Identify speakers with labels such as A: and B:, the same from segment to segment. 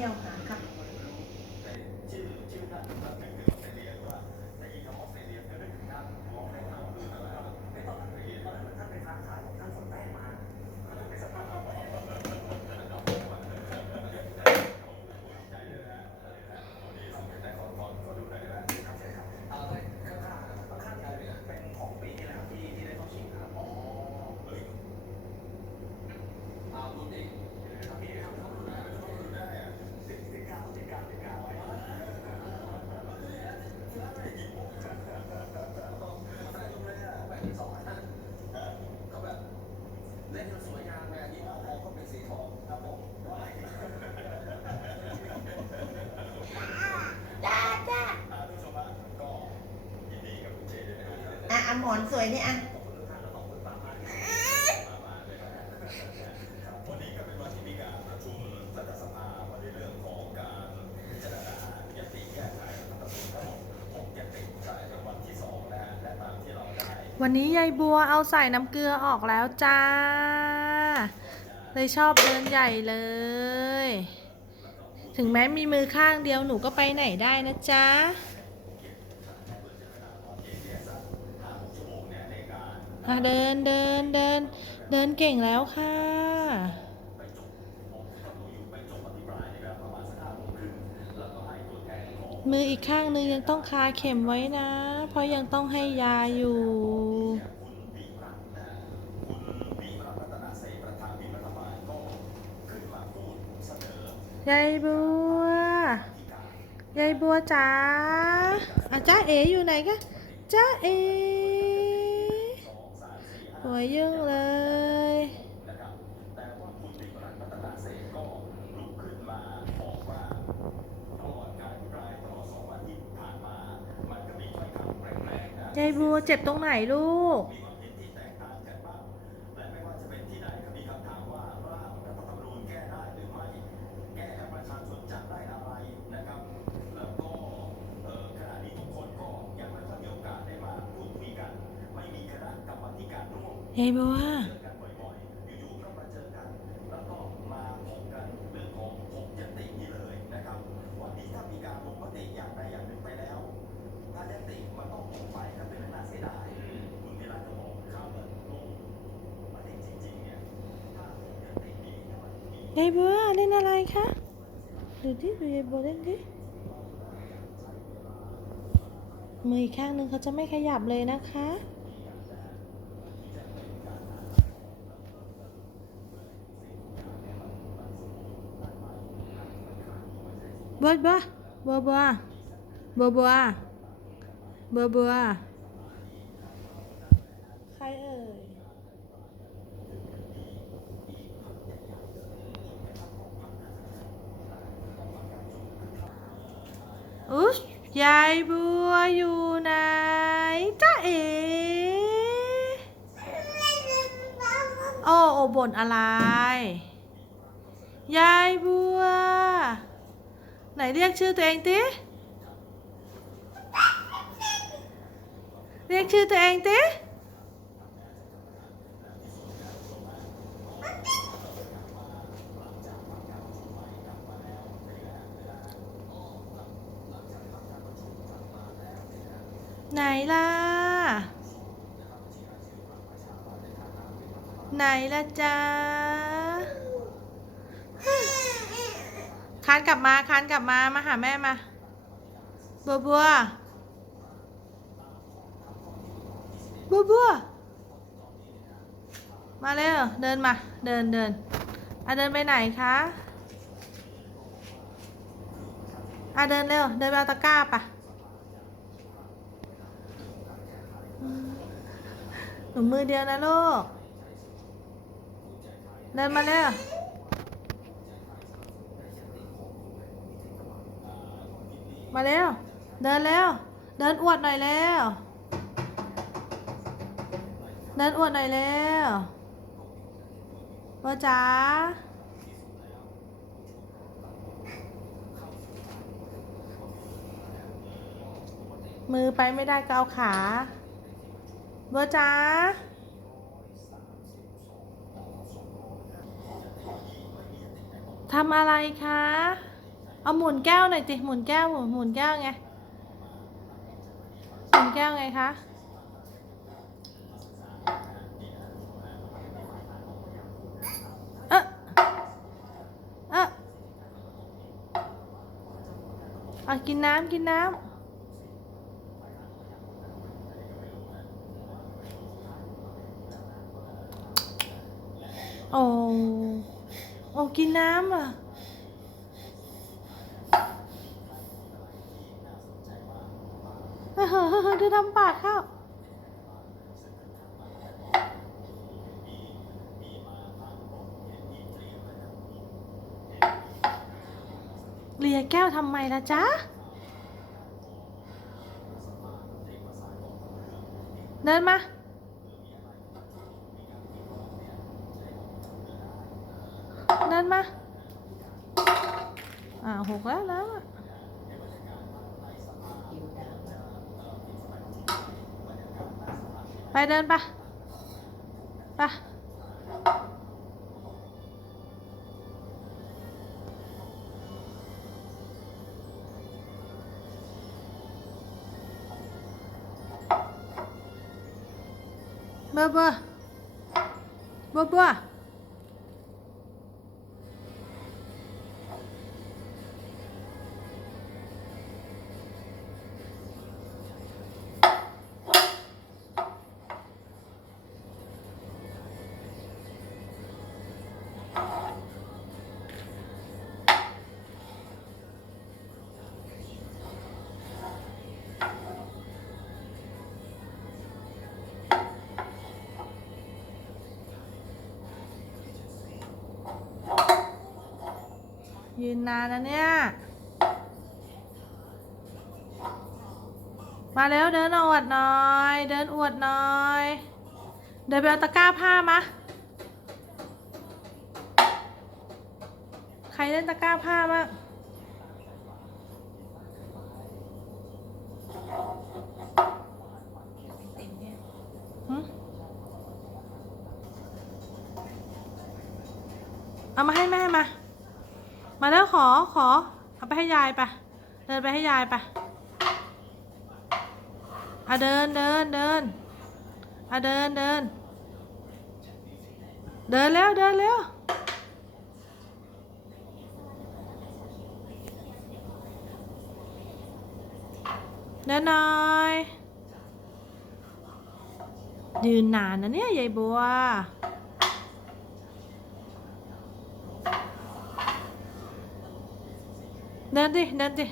A: 要打卡 วัน
B: สอนะฮะและตามที่เราได้
C: วันนี้ยายบัวเอาใส่น้ำเกลือออกแล้วจ้า เลยชอบเดินใหญ่เลย ถึงแม้มีมือข้างเดียวหนูก็ไปไหนได้นะจ๊ะ อะเดินเดินเดินเดินเก่งแล้วค่ะ มืออีกข้างนึงยังต้องคาเข็มไว้นะ เพราะยังต้องให้ยาอยู่ยายบัวยายบัวจ๋าอาจ้าเอ๋อยู่ไหนคะจ้าเอ๋ หัวยุ่งเลยยายบัวเจ็บตรงไหนลูก ยายบัวยายบัวเล่นอะไรคะ ดูดิดูยายบัวเล่นดิ มืออีกข้างหนึ่งเขาจะไม่ขยับเลยนะคะ บัวบัวบัวบัวบัวบัวบัวบัวใครเอ่ยอุ๊ยยายบัวอยู่ไหนจ้าเอ๋โอ้โอบ่นอะไร ยายบัว ไหนเรียกชื่อตัวเองติเรียกชื่อตัวเองติไหนล่ะ ไหนล่ะจ๊ะ คานกลับมาคานกลับมามาหาแม่มา บัวบัวบัวบัวมาเร็วเดินมา เดินเดินอะเดินไปไหนคะอะเดินเร็วเดินไปเอาตะกร้าปะหนูมือเดียวนะลูก เดินมาเร็ว มาเร็ว เดินเร็ว เดินอวดหน่อยเร็ว เดินอวดหน่อยเร็วพ่อจ๋ามือไปไม่ได้ก็เอาขาเบอร์จ๋าทำอะไรคะ เอาหมุนแก้วหน่อยสิหมุนแก้วหมุนหมุนแก้วไงหมุนแก้วไงคะอะเอะกินน้ำกินน้ำโอ้โอ้กินน้ำอะ เฮ้ ยดูทำปากเข้าเลียแก้วทำไมล่ะจ๊ะ เดินมา เดินมา อ่าหกแล้วแล้วอะ ไปเดินไปะปะเบอร์เบอร์เบอร์เบอร์ ยืนนานนะเนี่ย มาแล้วเดินอวดหน่อย เดินอวดหน่อย เดินไปเอาตะกร้าผ้ามาใครเล่นตะกร้าผ้าบ้างหึเอามาให้แม่มา มาแล้วขอขอเอาไปให้ยายไปะเดินไปให้ยายไปะอะเดินเดินเดินอะเดินเดิน เดินแล้วเดินแล้วเดินหน่อยยืนนานนะเนี่ยยายบัว เดินดิเดินดิ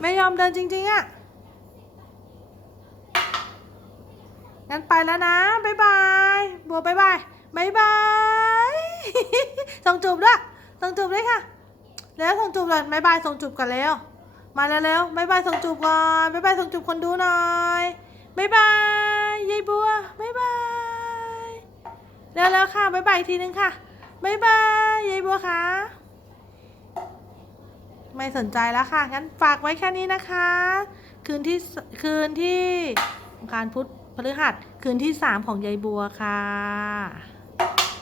C: ไม่ยอมเดินจริง ๆอะงั้นไปแล้วนะ บ๊ายบาย บัวบ๊ายบาย บ๊ายบายส่งจูบด้วยส่งจูบด้วยค่ะ แล้วส่งจูบก่อนบ๊ายบายส่งจูบก่อนแล้ว มาแล้วเร็วบายบายส่งจูบก่อนบายบายส่งจูบคนดูหน่อยบายบายยายบัวบายบายเร็วๆค่ะบายบายอีกทีนึงค่ะบายบายยายบัวค่ะไม่สนใจแล้วค่ะ งั้นฝากไว้แค่นี้นะคะ คืนที่คืนที่อังคารพุธพฤหัสคืนที่สามของยายบัวค่ะ